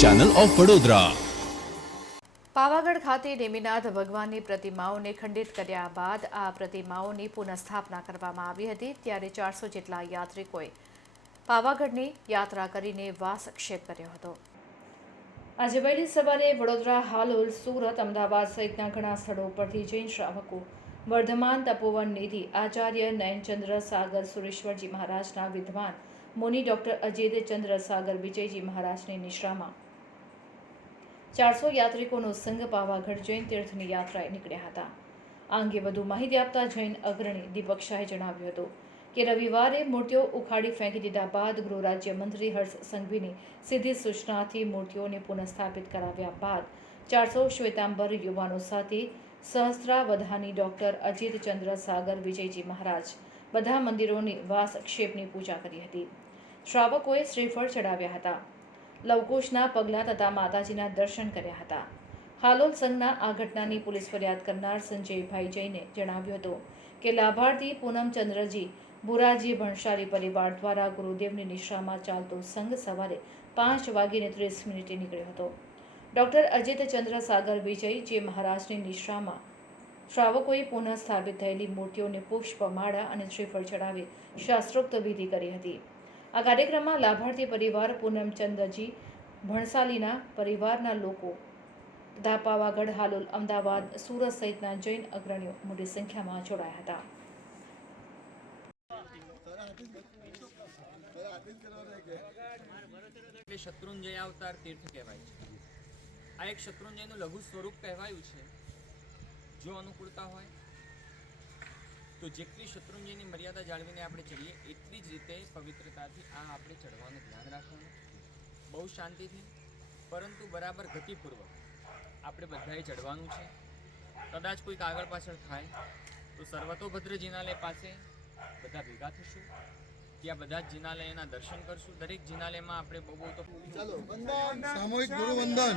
Channel of Vadodara Pavagadh ખાતે નેમિનાથ ભગવાનની પ્રતિમાઓને ખંડિત કર્યા બાદ આ પ્રતિમાઓની પુનઃસ્થાપના કરવામાં આવી હતી ત્યારે ચારસો જેટલા યાત્રિકોએ પાવાગઢની યાત્રા કરીને વાસક્ષેપ કર્યો હતો. આજે વહેલી સવારે વડોદરા હાલોલ સુરત અમદાવાદ સહિતના ઘણા સ્થળો પરથી જૈન શ્રાવકો વર્ધમાન તપોવન નિધિ આચાર્ય નયનચંદ્ર સાગર સુરેશ્વરજી મહારાજના વિદ્વાન મુનિ ડોક્ટર અજિત ચંદ્ર સાગર વિજયજી મહારાજની નિશ્રામાં ચારસો યાત્રિકોનો સંઘ પાવાગઢ જૈન તીર્થની યાત્રાએ નીકળ્યા હતા. આ અંગે વધુ માહિતી આપતા જૈન અગ્રણી દીપક શાહે જણાવ્યું હતું કે રવિવારે મૂર્તિઓ ઉખાડી ફેંકી દીધા બાદ ગૃહ રાજ્ય મંત્રી હર્ષ સંઘવીની સીધી સૂચનાથી મૂર્તિઓને પુનઃસ્થાપિત કરાવ્યા બાદ ચારસો શ્વેતાંબર યુવાનો સાથે સહસ્ત્રાવધાની ડૉક્ટર અજીત ચંદ્ર સાગર વિજયજી મહારાજ બધા મંદિરોની વાસક્ષેપની પૂજા કરી હતી. શ્રાવકોએ શ્રીફળ ચડાવ્યા હતા. લવકુશના પગલાં તથા માતાજીના દર્શન કર્યા હતા. હાલોલ સંઘના આ ઘટનાની પોલીસ ફરિયાદ કરનાર સંજયભાઈ જૈને જણાવ્યું હતું કે લાભાર્થી પૂનમચંદ્રજી બુરાજી ભણશાલી પરિવાર દ્વારા ગુરુદેવની નિશામાં ચાલતો સંઘ સવારે પાંચ વાગીને ત્રીસ મિનિટે નીકળ્યો હતો. ડૉક્ટર અજિત ચંદ્ર વિજય, જે મહારાજની નિશામાં શ્રાવકોએ પુનઃ સ્થાપિત થયેલી મૂર્તિઓને પુષ્પમાળા અને શ્રીફળ ચડાવી શાસ્ત્રોક્ત વિધિ કરી હતી. આ કાર્યક્રમમાં લાભાર્થી પરિવાર પૂનમચંદજી, ભણસાલીના પરિવારના લોકો તથા પાવાગઢ હાલોલ, અમદાવાદ, સુરત સહિતના જૈન અગ્રણીઓ મોટી સંખ્યામાં જોડાયા હતા. શત્રુંજય અવતાર તીર્થ કહેવાય છે. આ એક શત્રુંજયનું લઘુ સ્વરૂપ કહેવાયું છે. જો અનુકૂળતા હોય તો જેટલી શત્રુંજયની મર્યાદા જાળવીને આપણે ચડીએ એટલી જ રીતે પવિત્રતાથી આ આપણે ચડવાનું ધ્યાન રાખવાનું. બહુ શાંતિથી પરંતુ બરાબર ગતિપૂર્વક આપણે બધાએ ચડવાનું છે. કદાચ કોઈક આગળ પાછળ થાય તો સર્વતોભદ્ર જિનાલય પાસે બધા ભેગા થશું. ત્યાં બધા જ જિનાલયના દર્શન કરશું. દરેક જિનાલયમાં આપણે બહુ તો સામૂહિક ગુરુ વંદન.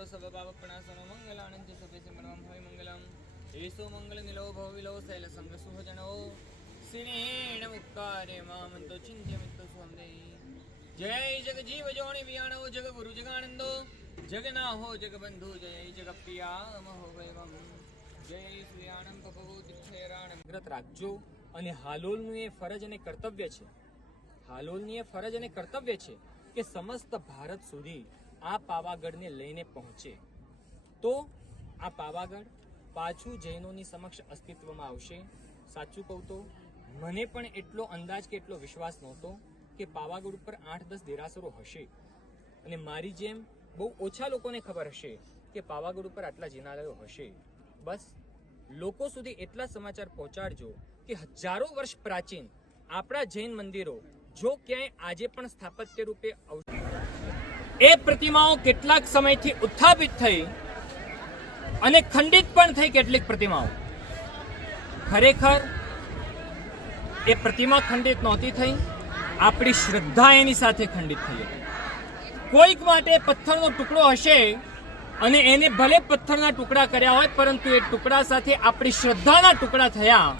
મુક્કારો સબ પાવપણાસનો મંગલાનંદ સભે સિમરવમ હોય મંગલમ એસો મંગલ નિલો ભવ વિલો શૈલ સંગ સુહજણો શ્રીણ મુક્કારે મામંતો ચિંત્ય મિત્ર સ્વંદે જય જગ જીવ જોણી વિયાણો જગ ગુરુ જગાનંદો જગ ના હો જગ બંધુ જય જગ પ્રિયા મહો વૈવમ જય શ્રીયાણમ ભગવો તીર્થેરાણમ વ્રત રાખજો અને હાલોલનું એ ફરજ અને કર્તવ્ય છે હાલોલની એ ફરજ અને કર્તવ્ય છે કે સમસ્ત ભારત સુધી આ પાવાગઢને લઈને પહોંચે. તો આ પાવાગઢ પાછું જૈનોની સમક્ષ અસ્તિત્વમાં આવશે. સાચું કહું તો, મને પણ એટલો અંદાજ કે એટલો વિશ્વાસ નહોતો કે પાવાગઢ ઉપર આઠ દસ દેરાસરો હશે. અને મારી જેમ બહુ ઓછા લોકોને ખબર હશે કે પાવાગઢ ઉપર આટલા જિનાલયો હશે. બસ, લોકો સુધી એટલા સમાચાર પહોંચાડજો કે હજારો વર્ષ પ્રાચીન આપણા જૈન મંદિરો, જો ક્યાંય આજે પણ સ્થાપત્ય રૂપે એ પ્રતિમાઓ કેટલાક સમયથી ઉત્થાપિત થઈ અને ખંડિત પણ થઈ કેટલીક પ્રતિમાઓ. ખરેખર, એ પ્રતિમા ખંડિત નહોતી થઈ, આપણી શ્રદ્ધા એની સાથે ખંડિત થઈ કોઈક માટે પથ્થરનો ટુકડો હશે અને એને ભલે પથ્થરના ટુકડા કર્યા હોય, પરંતુ એ ટુકડા સાથે આપણી શ્રદ્ધાના ટુકડા થયા.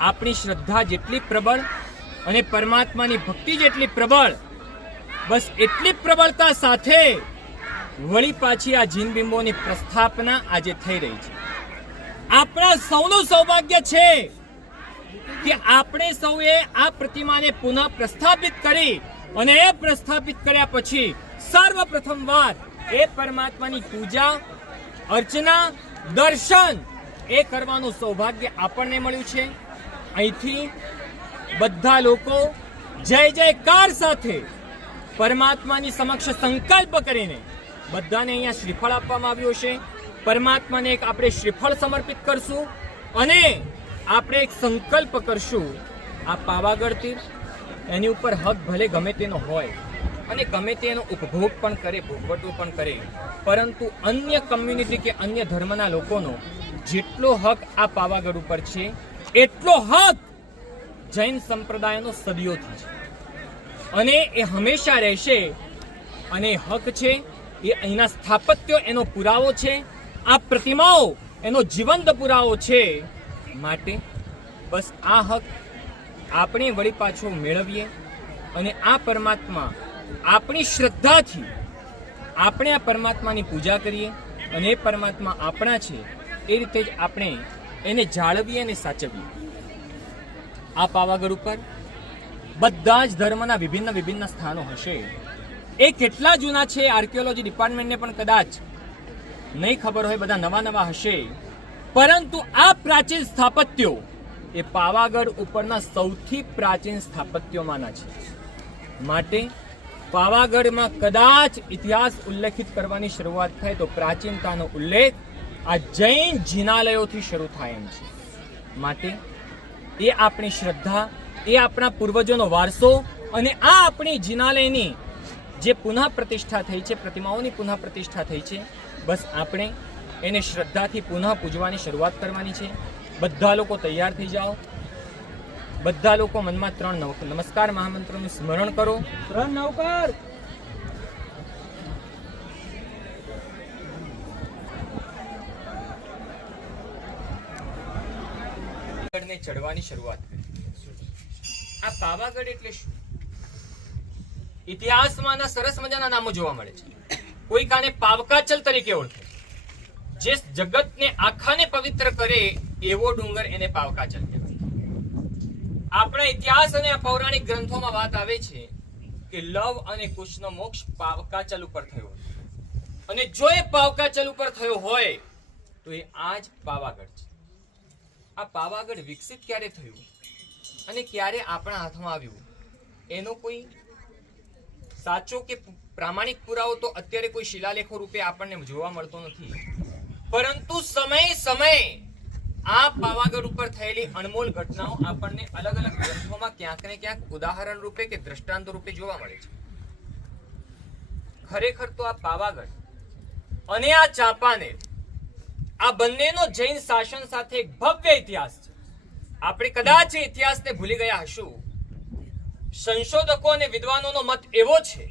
આપણી શ્રદ્ધા જેટલી પ્રબળ અને પરમાત્માની ભક્તિ જેટલી પ્રબળ બસ એટલી પ્રબળતા સાથે વળી પાછી આ જીનબિંબોની પ્રસ્થાપના આજે થઈ રહી છે. આપણા સૌનું સૌભાગ્ય છે કે આપણે સૌએ આ પ્રતિમાને પુનઃ પ્રસ્થાપિત કરી અને એ પ્રસ્થાપિત કર્યા પછી સર્વપ્રથમ વાર એ પરમાત્માની પૂજા, અર્ચના, દર્શન એ કરવાનું સૌભાગ્ય આપણને મળ્યું છે. અહીંથી બધા લોકો જય જયકાર સાથે પરમાત્માની સમક્ષ સંકલ્પ કરીને બધાને અહીંયા શ્રીફળ આપવામાં આવ્યું છે. પરમાત્માને એક આપણે શ્રીફળ સમર્પિત કરશું અને આપણે એક સંકલ્પ કરશું આ પાવાગઢ તીર્થ. એની ઉપર હક ભલે ગમે તેનો હોય અને ગમે તેનો ઉપભોગ પણ કરે, ભોગવટો પણ કરે, પરંતુ અન્ય કમ્યુનિટી કે અન્ય ધર્મના લોકોનો જેટલો હક આ પાવાગઢ ઉપર છે, એટલો હક જૈન સંપ્રદાયનો સદીઓથી છે. અને એ હંમેશા રહેશે. અને હક છે, એ અહીંના સ્થાપત્યો, એનો પુરાવો છે, આ પ્રતિમાઓ, એનો જીવંત પુરાવો છે માટે બસ આ હક આપણે વળી પાછો મેળવીએ અને આ પરમાત્મા આપણી શ્રદ્ધાથી આપણે આ પરમાત્માની પૂજા કરીએ અને એ પરમાત્મા આપણા છે, એ રીતે જ આપણે એને જાળવીએ અને સાચવીએ. આ પાવાગઢ ઉપર બધા જ ધર્મના વિભિન્ન વિભિન્ન સ્થાનો હશે. એ કેટલા જૂના છે આર્કિયોલોજી ડિપાર્ટમેન્ટને પણ કદાચ નહીં ખબર હોય, બધા નવા નવા હશે. પરંતુ આ પ્રાચીન સ્થાપત્યો એ પાવાગઢ ઉપરના સૌથી પ્રાચીન સ્થાપત્યોમાંના છે. માટે પાવાગઢમાં કદાચ ઇતિહાસ ઉલ્લેખિત કરવાની શરૂઆત થાય તો પ્રાચીનતાનો ઉલ્લેખ આ જૈન જિનાલયોથી શરૂ થાય એમ છે. માટે એ આપણી શ્રદ્ધા એ આપણા પૂર્વજોનો વારસો અને આ આપણી જિનાલયની જે પુનઃ પ્રતિષ્ઠા થઈ છે પ્રતિમાઓની પુનઃ પ્રતિષ્ઠા થઈ છે બસ આપણે એને શ્રદ્ધાથી પુનઃ પૂજવાની શરૂઆત કરવાની છે. બધા લોકો તૈયાર થઈ જાઓ. બધા લોકો મનમાં ત્રણ નમસ્કાર મહામંત્રનું સ્મરણ કરો. ત્રણ નવકાર ચડવાની શરૂઆત કરી. આ પાવાગઢ એટલે શું? ઇતિહાસમાં સરસ મજાના નામો જોવા મળે છે. કોઈ કાને પાવકાચલ તરીકે ઓળખે. જે જગતને આખાને પવિત્ર કરે, એવો ડુંગર એને પાવકાચલ કહેવાય. આપણા ઇતિહાસ અને આ પૌરાણિક ગ્રંથોમાં વાત આવે છે કે લવ અને કુશનો મોક્ષ પાવકાચલ ઉપર થયો અને જો એ પાવકાચલ ઉપર થયો હોય, તો એ આજ પાવાગઢ છે. આ પાવાગઢ વિકસિત ક્યારે થયું? અને ક્યારે આપણા હાથમાં આવ્યું? એનો કોઈ સાચો કે પ્રામાણિક પુરાવો તો અત્યારે કોઈ શિલાલેખો રૂપે આપણને જોવા મળતો નથી. પરંતુ સમય સમય આ પાવાગઢ ઉપર થયેલી અણમોલ ઘટનાઓ આપણને અલગ અલગ ગ્રંથોમાં ક્યાંક ને ક્યાંક ઉદાહરણ રૂપે કે દ્રષ્ટાંત રૂપે જોવા મળે છે. ખરેખર તો આ પાવાગઢ અને આ ચાંપાનેર આ બંનેનો જૈન શાસન સાથે એક ભવ્ય ઇતિહાસ છે. આપણે કદાચ ઇતિહાસને ભૂલી ગયા હશું. સંશોધકો અને વિદ્વાનોનો મત એવો છે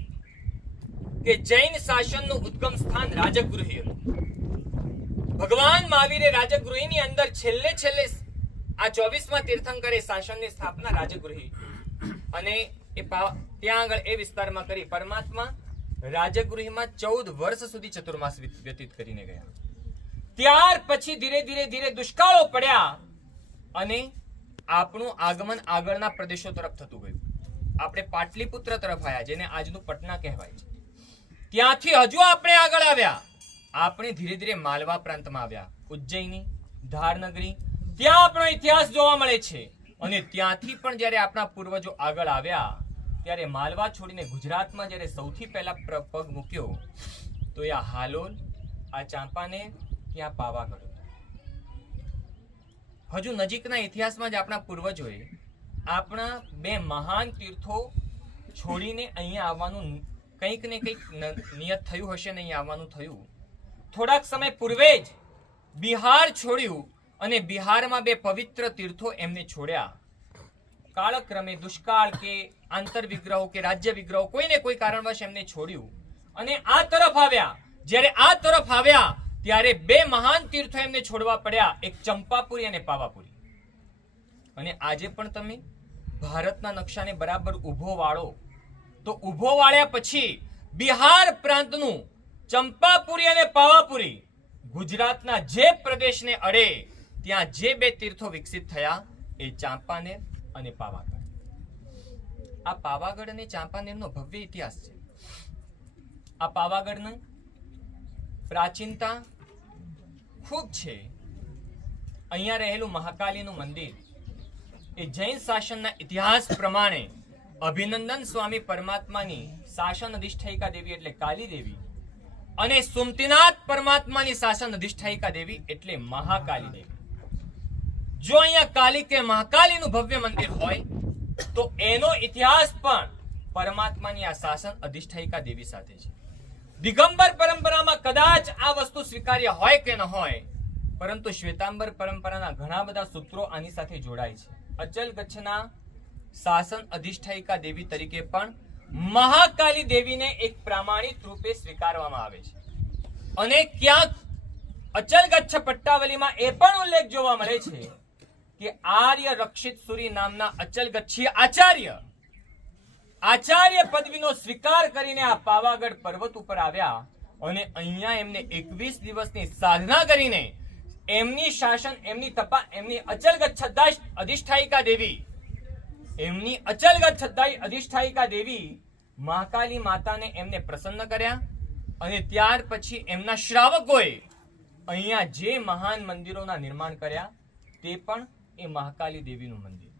કે જૈન શાસનનું ઉદ્ગમ સ્થાન રાજગૃહી હતું. ભગવાન મહાવીરે રાજગૃહીની અંદર છેલ્લે છેલ્લે આ ચોવીસમાં તીર્થંકરે શાસનની સ્થાપના રાજગૃહી. અને એ ત્યાં આગળ એ વિસ્તારમાં કરી પરમાત્મા રાજગૃહીમાં ચૌદ વર્ષ સુધી ચતુર્માસ વ્યતીત કરીને ગયા. ત્યાર પછી ધીરે ધીરે ધીરે દુષ્કાળો પડ્યા અને આપણું આગમન આગળના પ્રદેશો તરફ થતું ગયું. આપણે પાટલીપુત્ર તરફ આવ્યા જેને આજનું પટના કહેવાય છે. ત્યાંથી હજુ આપણે આગળ આવ્યા. આપણે ધીરે ધીરે માલવા પ્રાંતમાં આવ્યા. ઉજ્જૈની, ધારનગરી, ત્યાં આપણો ઇતિહાસ જોવા મળે છે. અને ત્યાંથી પણ જ્યારે આપણા પૂર્વજો આગળ આવ્યા, ત્યારે માલવા છોડીને ગુજરાતમાં જ્યારે સૌથી પહેલા પગ મૂક્યો, તો એ આ હાલોલ, આ ચાંપાને ત્યાં પાવાગઢ હજુ નજીકના ઇતિહાસમાં જ આપણા પૂર્વજોએ આપણા બે મહાન તીર્થો છોડીને અહીંયા આવવાનું કંઈક ને કંઈક નિયત થયું હશે ને અહીંયા આવવાનું થયું. થોડાક સમય પૂર્વે જ બિહાર છોડ્યું અને બિહારમાં બે પવિત્ર તીર્થો એમને છોડ્યા. કાળક્રમે દુષ્કાળ કે આંતર વિગ્રહો કે રાજ્ય વિગ્રહો કોઈને કોઈ કારણવશ એમને છોડ્યું. અને આ તરફ આવ્યા. જ્યારે આ તરફ આવ્યા ત્યારે બે મહાન તીર્થો એમને છોડવા પડ્યા, એક ચંપાપુરી અને પાવાપુરી. અને આજે પણ તમે ભારતના નકશાને બરાબર ઊભો વાળો, તો ઊભો વાળ્યા પછી બિહાર પ્રાંતનું ચંપાપુરી અને પાવાપુરી ગુજરાતના જે પ્રદેશને અડે, ત્યાં જે બે તીર્થો વિકસિત થયા એ ચાંપાનેર અને પાવાગઢ. આ પાવાગઢ અને ચાંપાનેરનો ભવ્ય ઇતિહાસ છે. આ પાવાગઢનું પ્રાચીનતા ખૂબ છે. અહીંયા રહેલું મહાકાલીનું મંદિર એ જૈન શાસનના ઇતિહાસ પ્રમાણે અભિનંદન સ્વામી પરમાત્માની શાસન અધિષ્ઠાયિકા દેવી એટલે કાલી દેવી અને સુમતિનાથ પરમાત્માની શાસન અધિષ્ઠાયિકા દેવી એટલે મહાકાલી દેવી. જો અહીંયા કાલી કે મહાકાલીનું ભવ્ય મંદિર હોય, તો એનો ઇતિહાસ પણ પરમાત્માની આ શાસન અધિષ્ઠાયિકા દેવી સાથે છે. દિગંબર પરંપરામાં કદાચ આ વસ્તુ સ્વીકાર્ય હોય કે ન હોય, પરંતુ શ્વેતાંબર પરંપરાના ઘણા બધા સૂત્રો આની સાથે જોડાય છે. અચલ ગચ્છના શાસન અધિષ્ઠાયિકા દેવી તરીકે પણ મહાકાલી દેવીને એક પ્રામાણિક રૂપે સ્વીકારવામાં આવે છે. અને ક્યાંક અચલ ગચ્છ પટ્ટાવલીમાં એ પણ ઉલ્લેખ જોવા મળે છે કે આર્ય રક્ષિત સુરી નામના અચલ ગચ્છી આચાર્ય આચાર્ય પદવીનો સ્વીકાર કરીને આ પાવાગઢ પર્વત ઉપર આવ્યા અને અહીંયા એમને એકવીસ દિવસની સાધના કરીને એમની શાસન, એમની તપા, એમની અચલગત છદ્દાય અધિષ્ઠાયિકા દેવી, એમની અચલગત છદ્દાય અધિષ્ઠાયિકા દેવી મહાકાલી માતાને એમને પ્રસન્ન કર્યા અને ત્યાર પછી એમના શ્રાવકોએ અહીંયા જે મહાન મંદિરોના નિર્માણ કર્યા તે પણ એ મહાકાલી દેવીનું મંદિર.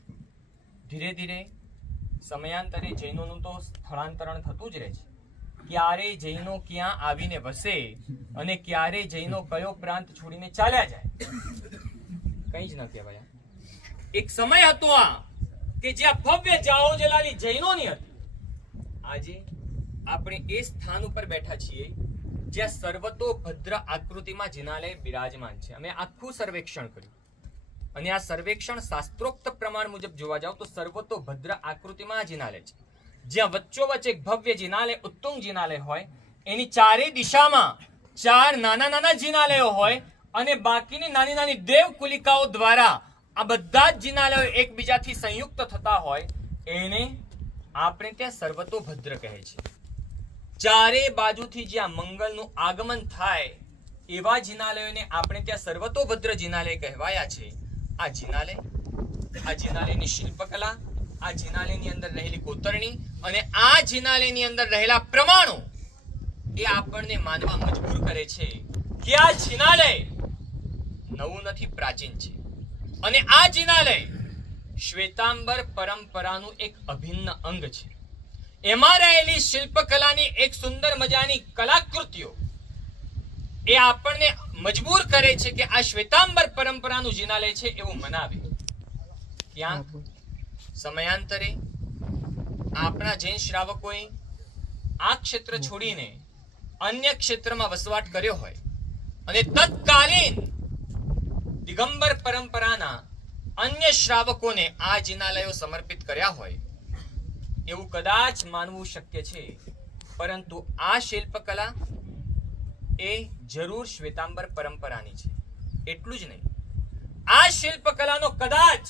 ધીરે ધીરે સમયાંતરે જૈનોનું તો સ્થળાંતરણ થતું જ રહે છે. ક્યારે જૈનો ક્યાં આવીને વસે અને ક્યારે જૈનો કયો પ્રાંત છોડીને ચાલ્યા જાય? કઈ જ ન કહેવાય. એક સમય હતો આ કે જ્યાં ભવ્ય જાઓ જલાલી જૈનોની હતી. આજે આપણે એ સ્થાન ઉપર બેઠા છીએ જ્યાં સર્વતો ભદ્ર આકૃતિમાં જિનાલય બિરાજમાન છે. અમે આખું સર્વેક્ષણ કર્યું. અને આ સર્વેક્ષણ શાસ્ત્રોક્ત પ્રમાણ મુજબ જોવા જાવ તો સર્વતો ભદ્ર આકૃતિમાં આ જિનાલય છે. જ્યાં વચ્ચોવચ્ચ એક ભવ્ય જિનાલય ઉત્તુંગ જિનાલય હોય, એની ચારે દિશામાં ચાર નાના નાના જિનાલયો હોય અને બાકીની નાની નાની દેવ કુલિકાઓ દ્વારા આ બધા જ જિનાલયો એકબીજાથી સંયુક્ત થતા હોય, એને આપણે ત્યાં સર્વતોભદ્ર કહે છે. ચારે બાજુથી જ્યાં મંગલનું આગમન થાય, એવા જિનાલયોને આપણે ત્યાં સર્વતોભદ્ર જિનાલય કહેવાયા છે. આ જિનાલય આ જિનાલયની શિલ્પકલા આ જિનાલયની અંદર રહેલી કોતરણી અને આ જિનાલયની અંદર રહેલા પ્રમાણો એ આપણને માનવા મજબૂર કરે છે કે આ જિનાલય નવું નથી, પ્રાચીન છે. અને આ જિનાલય શ્વેતાંબર પરંપરાનું એક અભિન્ન અંગ છે. એમાં રહેલી શિલ્પકલાની એક સુંદર મજાની કલાકૃતિઓ એ આપણને મજબૂર કરે છે કે આ શ્વેતાંબર પરંપરાનું જિનાલય છે એવું મનાવે. ક્યાંક સમયાંતરે આપણા જૈન શ્રાવકોએ આ ક્ષેત્ર છોડીને અન્ય ક્ષેત્રમાં વસવાટ કર્યો હોય અને તત્કાલીન દિગંબર પરંપરાના અન્ય શ્રાવકોને આ જિનાલયો સમર્પિત કર્યા હોય એવું કદાચ માનવું શક્ય છે. પરંતુ આ શિલ્પકલા એ જરૂર શ્વેતાંબર પરંપરાની છે. એટલું જ નહીં. આ શિલ્પકલાનો કદાચ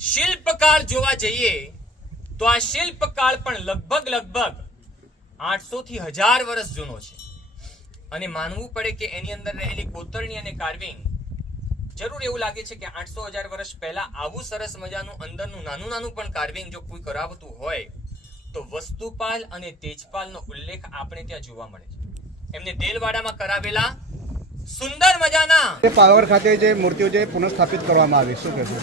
શિલ્પકાળ જોવા જઈએ તો આ શિલ્પકાળ પણ લગભગ લગભગ આઠસો થી હજાર વર્ષ જૂનો છે. અને માનવું પડે કે એની અંદર રહેલી કોતરણી અને કાર્વિંગ જરૂર એવું લાગે છે કે આઠસો હજાર વર્ષ પહેલા આવું સરસ મજાનું અંદરનું નાનું નાનું પણ કાર્વિંગ જો કોઈ કરાવતું હોય, તો વસ્તુપાલ અને તેજપાલનો ઉલ્લેખ આપણે ત્યાં જોવા મળે છે. એમને દેલવાડામાં કરાવેલા સુંદર મજાના પાવર ખાતે જે મૂર્તિઓ જે પુનઃસ્થાપિત કરવામાં આવી શું કહેશો?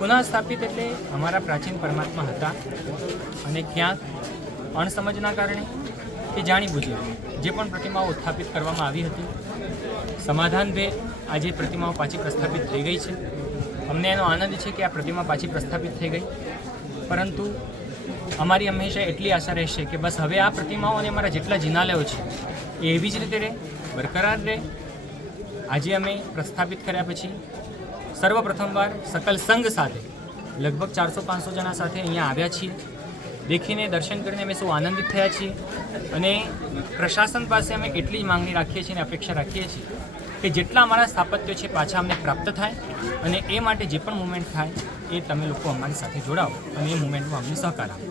પુનઃસ્થાપિત એટલે અમારા પ્રાચીન પરમાત્મા હતા અને ક્યાંક અણસમજના કારણે કે જાણી બુજી જે પણ પ્રતિમાઓ સ્થાપિત કરવામાં આવી હતી સમાધાન બે આજે પ્રતિમાઓ પાછી પ્રસ્થાપિત થઈ ગઈ છે. અમને એનો આનંદ છે કે આ પ્રતિમા પાછી પ્રસ્થાપિત થઈ ગઈ. પરંતુ અમારી હંમેશા એટલી આશા રહેશે કે બસ હવે આ પ્રતિમાઓ અને અમારા જેટલા જિનાલયો છે, એ એવી જ રીતે રહે, બરકરાર રહે. આજે અમે પ્રસ્થાપિત કર્યા પછી સર્વપ્રથમવાર સકલ સંઘ સાથે લગભગ ચારસો પાંચસો જણા સાથે અહીંયા આવ્યા છીએ. દેખીને દર્શન કરીને અમે સૌ આનંદિત થયા છીએ અને પ્રશાસન પાસે અમે એટલી જ માંગણી રાખીએ છીએ અને અપેક્ષા રાખીએ છીએ કે જેટલા અમારા સ્થાપત્યો છે પાછા અમને પ્રાપ્ત થાય અને એ માટે જે પણ મુવમેન્ટ થાય એ તમે લોકો અમારી સાથે જોડાઓ અને એ મુવમેન્ટમાં અમને સહકાર આપો.